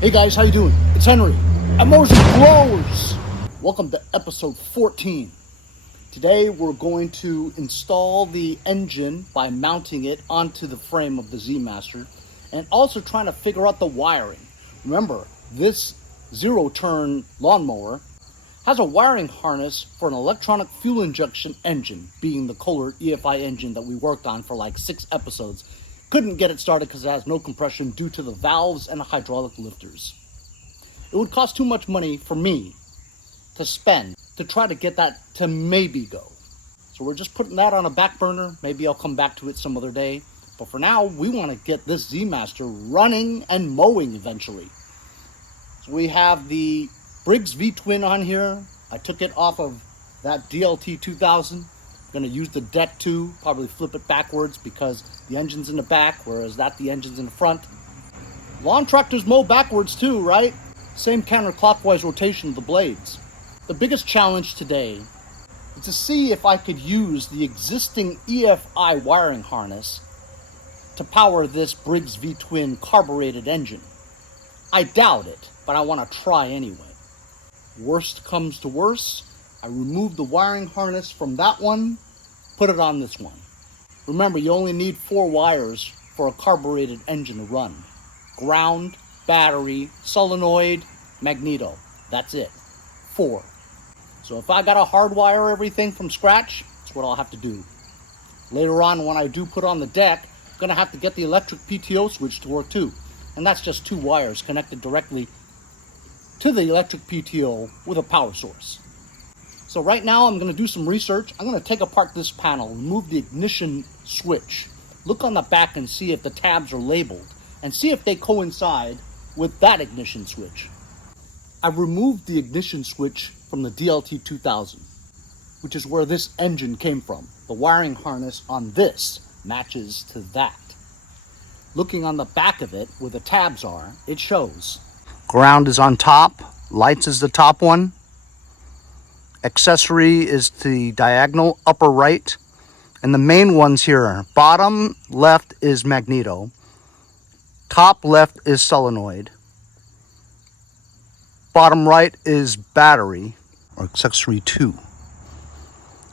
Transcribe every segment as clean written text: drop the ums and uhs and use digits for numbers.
Hey guys, how you doing? It's Henry, Emotion Blowers. Welcome to episode 14. Today we're going to install the engine by mounting it onto the frame of the Z-Master and also trying to figure out the wiring. Remember, this zero-turn lawnmower has a wiring harness for an electronic fuel injection engine, being the Kohler EFI engine that we worked on for like 6 episodes. Couldn't get it started because it has no compression due to the valves and the hydraulic lifters. It would cost too much money for me to spend to try to get that to maybe go. So we're just putting that on a back burner. Maybe I'll come back to it some other day. But for now, we want to get this Z-Master running and mowing eventually. So we have the Briggs V-twin on here. I took it off of that DLT 2000. I'm going to use the deck too, probably flip it backwards because the engine's in the back, whereas the engine's in the front. Lawn tractors mow backwards too, right? Same counterclockwise rotation of the blades. The biggest challenge today is to see if I could use the existing EFI wiring harness to power this Briggs V-twin carbureted engine. I doubt it, but I want to try anyway. Worst comes to worst, I remove the wiring harness from that one, put it on this one. Remember, you only need 4 wires for a carbureted engine to run. Ground, battery, solenoid, magneto. That's it. 4. So if I gotta hardwire everything from scratch, that's what I'll have to do. Later on, when I do put on the deck, I'm gonna have to get the electric PTO switch to work too. And that's just 2 wires connected directly to the electric PTO with a power source. So right now I'm going to do some research. I'm going to take apart this panel, remove the ignition switch, look on the back and see if the tabs are labeled, and see if they coincide with that ignition switch. I removed the ignition switch from the DLT 2000, which is where this engine came from. The wiring harness on this matches to that. Looking on the back of it, where the tabs are, it shows ground is on top, lights is the top one, accessory is the diagonal upper right, and the main ones here are bottom left is magneto, top left is solenoid, bottom right is battery or accessory 2,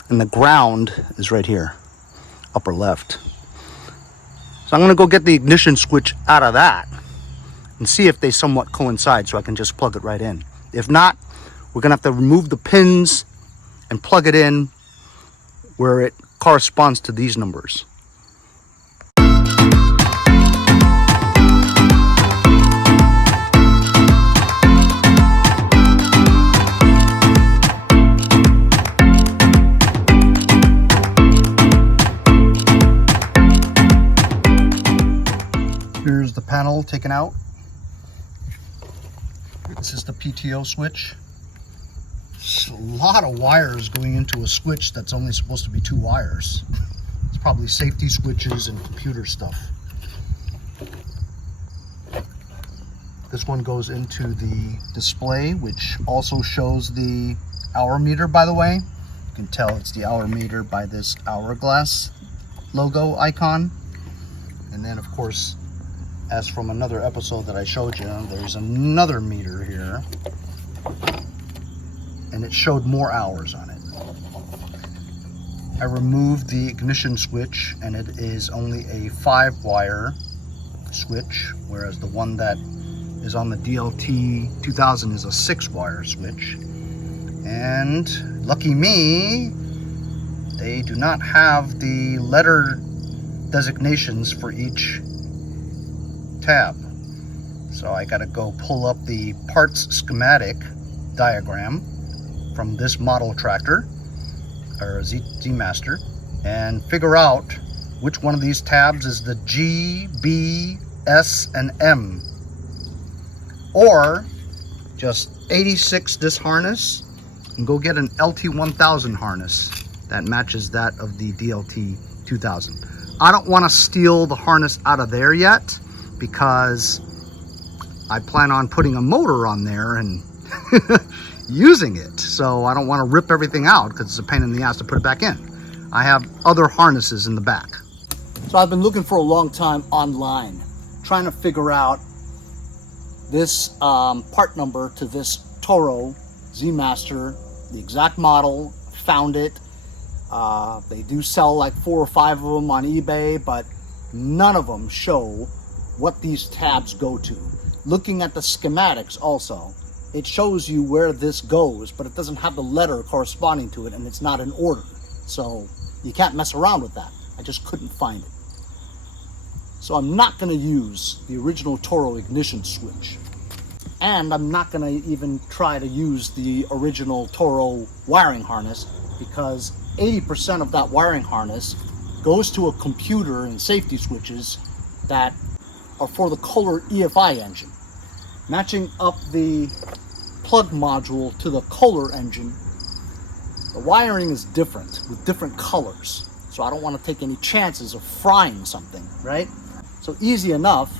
and the ground is right here, upper left. So I'm going to go get the ignition switch out of that and see if they somewhat coincide so I can just plug it right in. If not, we're going to have to remove the pins and plug it in where it corresponds to these numbers. Here's the panel taken out. This is the PTO switch. It's a lot of wires going into a switch that's only supposed to be 2 wires. It's probably safety switches and computer stuff. This one goes into the display, which also shows the hour meter, by the way. You can tell it's the hour meter by this hourglass logo icon. And then, of course, as from another episode that I showed you, there's another meter here, and it showed more hours on it. I removed the ignition switch, and it is only a 5-wire switch, whereas the one that is on the DLT 2000 is a 6-wire switch. And lucky me, they do not have the letter designations for each tab. So I gotta go pull up the parts schematic diagram from this model tractor or Z-Master and figure out which one of these tabs is the G, B, S, and M, or just 86 this harness and go get an LT1000 harness that matches that of the DLT 2000. I don't want to steal the harness out of there yet, because I plan on putting a motor on there and using it. So I don't want to rip everything out because it's a pain in the ass to put it back in. I have other harnesses in the back. So I've been looking for a long time online, trying to figure out this part number to this Toro Z Master, the exact model. Found it. They do sell like 4 or 5 of them on eBay, but none of them show what these tabs go to. Looking at the schematics also, it shows you where this goes, but it doesn't have the letter corresponding to it, and it's not in order. So you can't mess around with that. I just couldn't find it. So I'm not going to use the original Toro ignition switch. And I'm not going to even try to use the original Toro wiring harness, because 80% of that wiring harness goes to a computer and safety switches that are for the Kohler EFI engine. Matching up the plug module to the Kohler engine, the wiring is different with different colors. So I don't want to take any chances of frying something, right? So easy enough,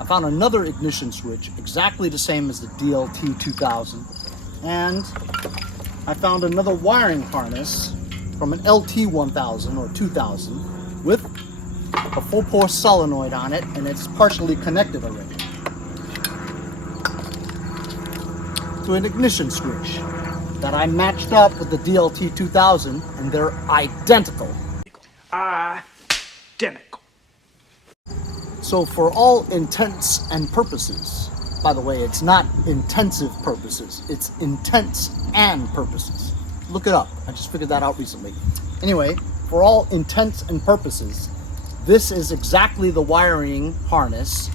I found another ignition switch exactly the same as the DLT 2000, and I found another wiring harness from an LT 1000 or 2000 with a full bore solenoid on it, and it's partially connected already to an ignition switch that I matched up with the DLT 2000, and they're identical. Identical. So for all intents and purposes, by the way, it's not intensive purposes, it's intents and purposes. Look it up, I just figured that out recently. Anyway, for all intents and purposes, this is exactly the wiring harness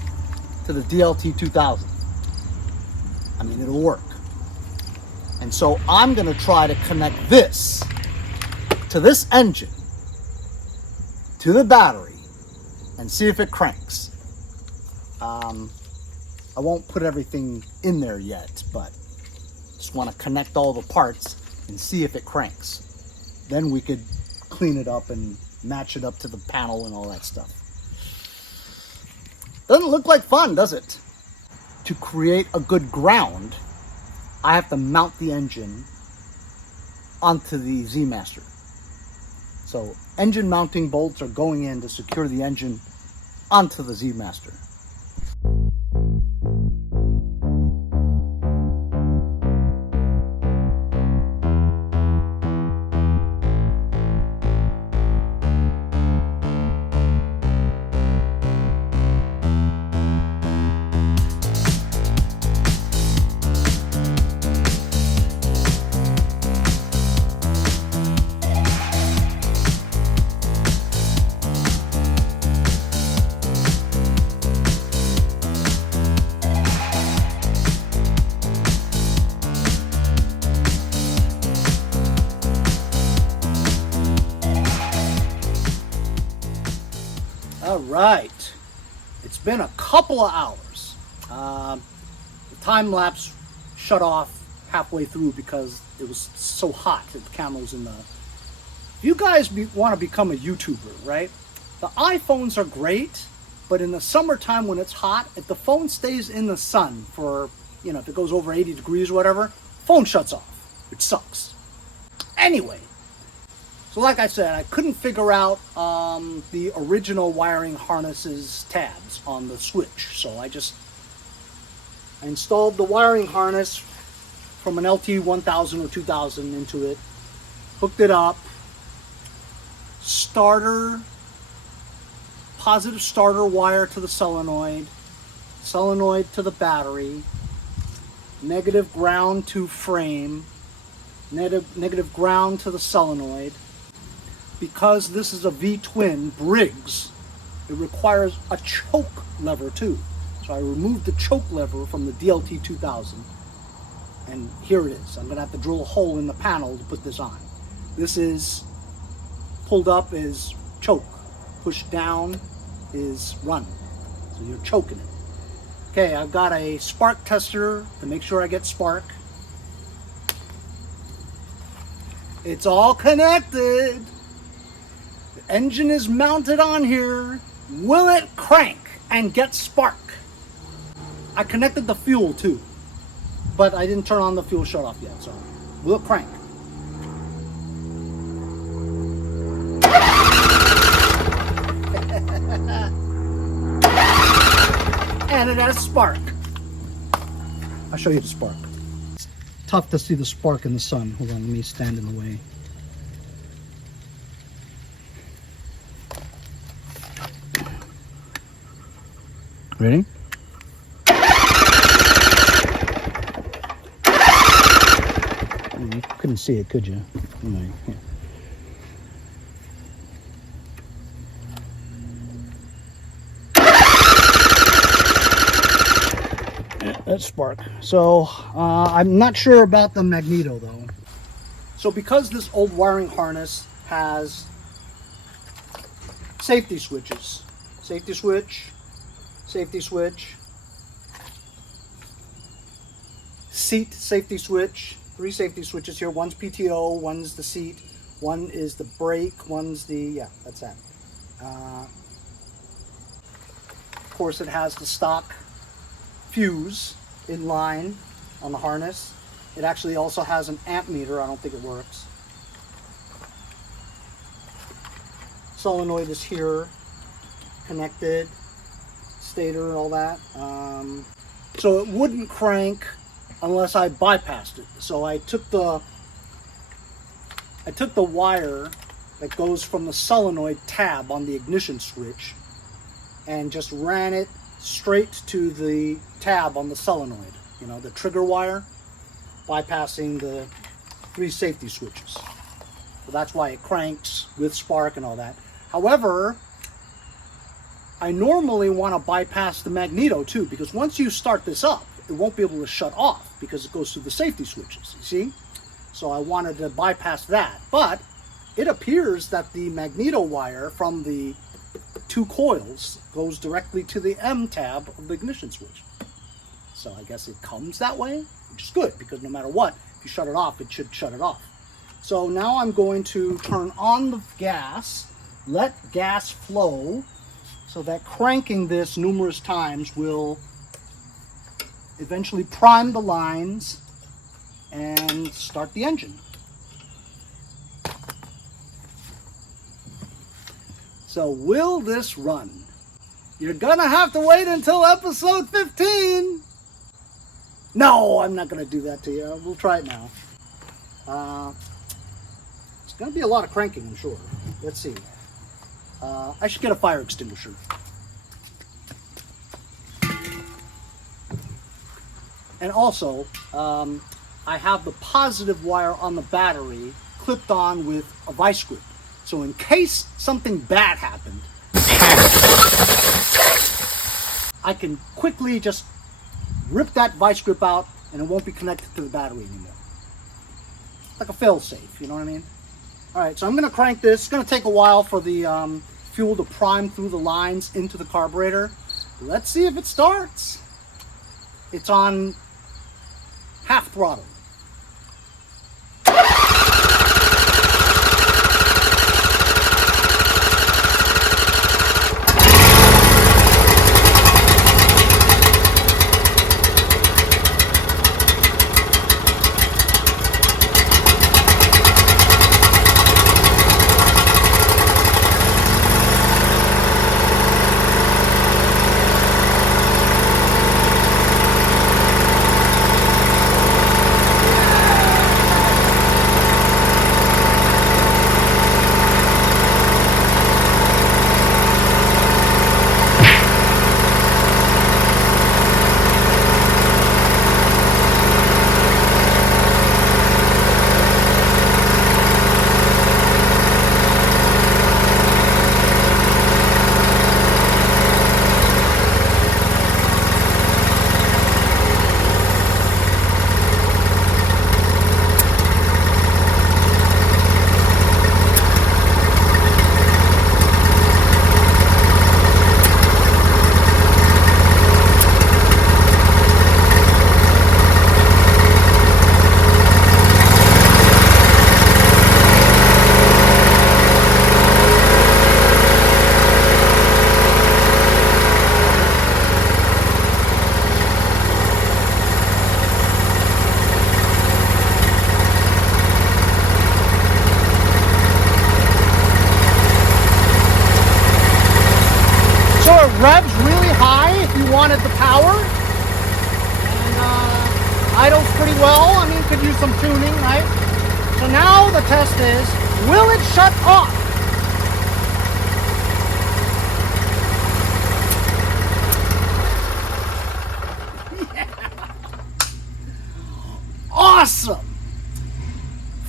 to the DLT 2000. I mean, it'll work. And so I'm gonna try to connect this to this engine, to the battery, and see if it cranks. I won't put everything in there yet, but just want to connect all the parts and see if it cranks. Then we could clean it up and match it up to the panel and all that stuff. Doesn't look like fun, does it? To create a good ground, I have to mount the engine onto the Z Master. So engine mounting bolts are going in to secure the engine onto the Z Master. All right, it's been a couple of hours. The time lapse shut off halfway through because it was so hot that the camera was in the... If you guys want to become a YouTuber, right? The iPhones are great, but in the summertime when it's hot, if the phone stays in the sun for, you know, if it goes over 80 degrees or whatever, phone shuts off, which sucks. Anyway, so like I said, I couldn't figure out the original wiring harnesses tabs on the switch. So I installed the wiring harness from an LT 1000 or 2000 into it, hooked it up, positive starter wire to the solenoid to the battery, negative ground to frame, negative ground to the solenoid. Because this is a V-twin Briggs, it requires a choke lever too. So I removed the choke lever from the DLT 2000, and here it is. I'm gonna have to drill a hole in the panel to put this on. This is pulled up is choke, pushed down is run. So you're choking it. Okay, I've got a spark tester to make sure I get spark. It's all connected. The engine is mounted on here. Will it crank and get spark? I connected the fuel too, but I didn't turn on the fuel shut off yet, so will it crank? And it has spark. I'll show you the spark. It's tough to see the spark in the sun. Hold on, let me stand in the way. Ready? You couldn't see it, could you? Anyway, here. That spark. So I'm not sure about the magneto though. So because this old wiring harness has safety switches, safety switch, seat safety switch, 3 safety switches here. One's PTO, one's the seat, one is the brake, one's the, yeah, that's that. Of course it has the stock fuse in line on the harness. It actually also has an amp meter. I don't think it works. Solenoid is here, connected, stator, all that. So it wouldn't crank unless I bypassed it. So I took the wire that goes from the solenoid tab on the ignition switch and just ran it straight to the tab on the solenoid, you know, the trigger wire, bypassing the 3 safety switches. So that's why it cranks with spark and all that. However, I normally want to bypass the magneto too, because once you start this up, it won't be able to shut off because it goes through the safety switches, you see? So I wanted to bypass that, but it appears that the magneto wire from the 2 coils goes directly to the M tab of the ignition switch. So I guess it comes that way, which is good, because no matter what, if you shut it off, it should shut it off. So now I'm going to turn on the gas, let gas flow, so that cranking this numerous times will eventually prime the lines and start the engine. So will this run? You're gonna have to wait until episode 15. No, I'm not gonna do that to you. We'll try it now. It's gonna be a lot of cranking, I'm sure. Let's see. I should get a fire extinguisher. And also, I have the positive wire on the battery clipped on with a vice grip. So in case something bad happened, I can quickly just rip that vice grip out and it won't be connected to the battery anymore. Like a fail-safe, you know what I mean? All right, so I'm gonna crank this. It's gonna take a while for the fuel to prime through the lines into the carburetor. Let's see if it starts. It's on half throttle. Revs really high if you wanted the power, and idles pretty well. I mean, could use some tuning, right? So now the test is, will it shut off? Awesome!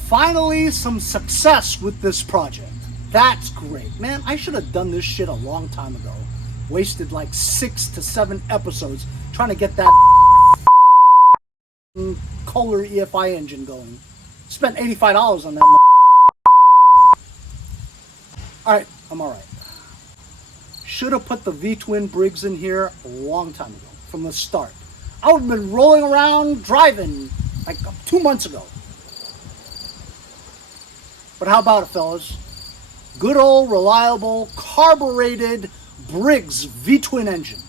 Finally, some success with this project. That's great. Man, I should have done this shit a long time ago. Wasted like 6 to 7 episodes trying to get that Kohler EFI engine going. Spent $85 on that. Alright, I'm alright. Should have put the V-twin Briggs in here a long time ago, from the start. I would have been rolling around driving like 2 months ago. But how about it, fellas? Good old, reliable, carbureted Briggs V-twin engine.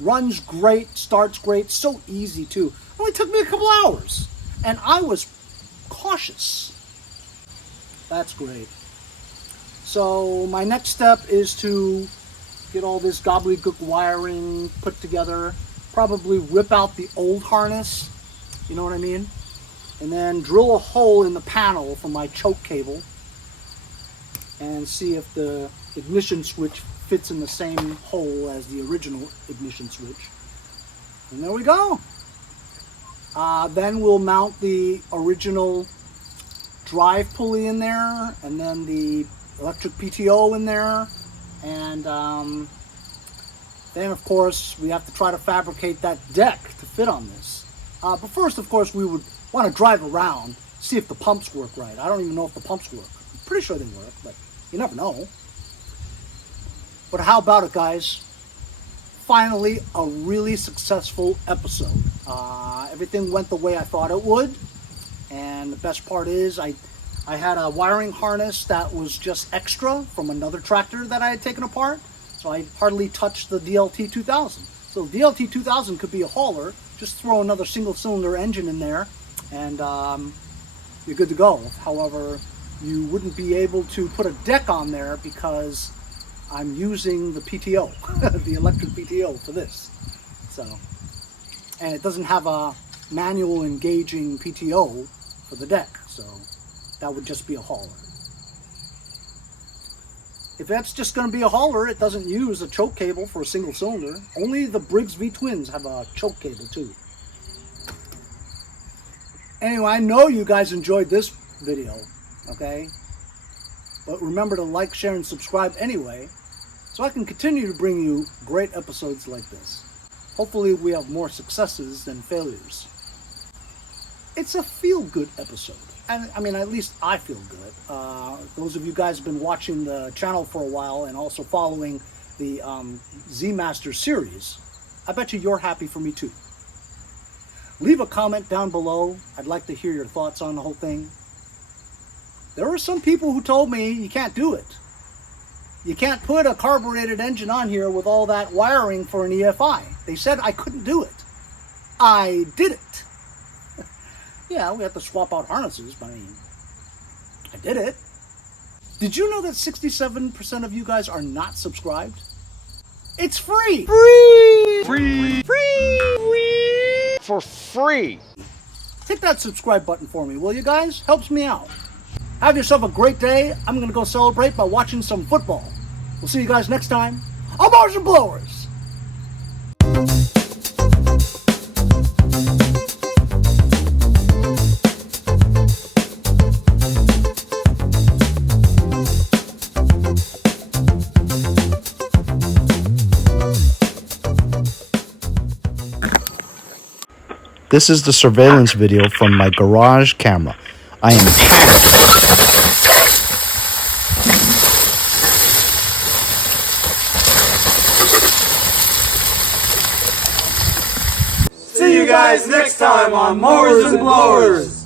Runs great, starts great, so easy too. Only took me a couple hours. And I was cautious. That's great. So my next step is to get all this gobbledygook wiring put together. Probably rip out the old harness. You know what I mean? And then drill a hole in the panel for my choke cable and see if the ignition switch fits in the same hole as the original ignition switch. And there we go. Then we'll mount the original drive pulley in there, and then the electric PTO in there, and then of course we have to try to fabricate that deck to fit on this. But first, of course, we would want to drive around, see if the pumps work right. I don't even know if the pumps work. I'm pretty sure they work, but you never know. But how about it, guys? Finally, a really successful episode. Everything went the way I thought it would. And the best part is I had a wiring harness that was just extra from another tractor that I had taken apart. So I hardly touched the DLT 2000. So DLT 2000 could be a hauler. Just throw another single cylinder engine in there and you're good to go. However, you wouldn't be able to put a deck on there because I'm using the PTO, the electric PTO for this. So, and it doesn't have a manual engaging PTO for the deck, so that would just be a hauler. If that's just going to be a hauler, it doesn't use a choke cable for a single cylinder. Only the Briggs V-twins have a choke cable too. Anyway, I know you guys enjoyed this video, okay? But remember to like, share, and subscribe anyway, so I can continue to bring you great episodes like this. Hopefully we have more successes than failures. It's a feel-good episode. I mean, at least I feel good. Those of you guys have been watching the channel for a while and also following the Z-Master series, I bet you're happy for me too. Leave a comment down below. I'd like to hear your thoughts on the whole thing. There were some people who told me you can't do it. You can't put a carbureted engine on here with all that wiring for an EFI. They said I couldn't do it. I did it. Yeah, we have to swap out harnesses, but I mean, I did it. Did you know that 67% of you guys are not subscribed? It's free! Free! Free! Free! Free! For free! Hit that subscribe button for me, will you guys? Helps me out. Have yourself a great day. I'm going to go celebrate by watching some football. We'll see you guys next time on Mowers and Blowers. This is the surveillance video from my garage camera. I am See you guys next time on Mowers and Blowers.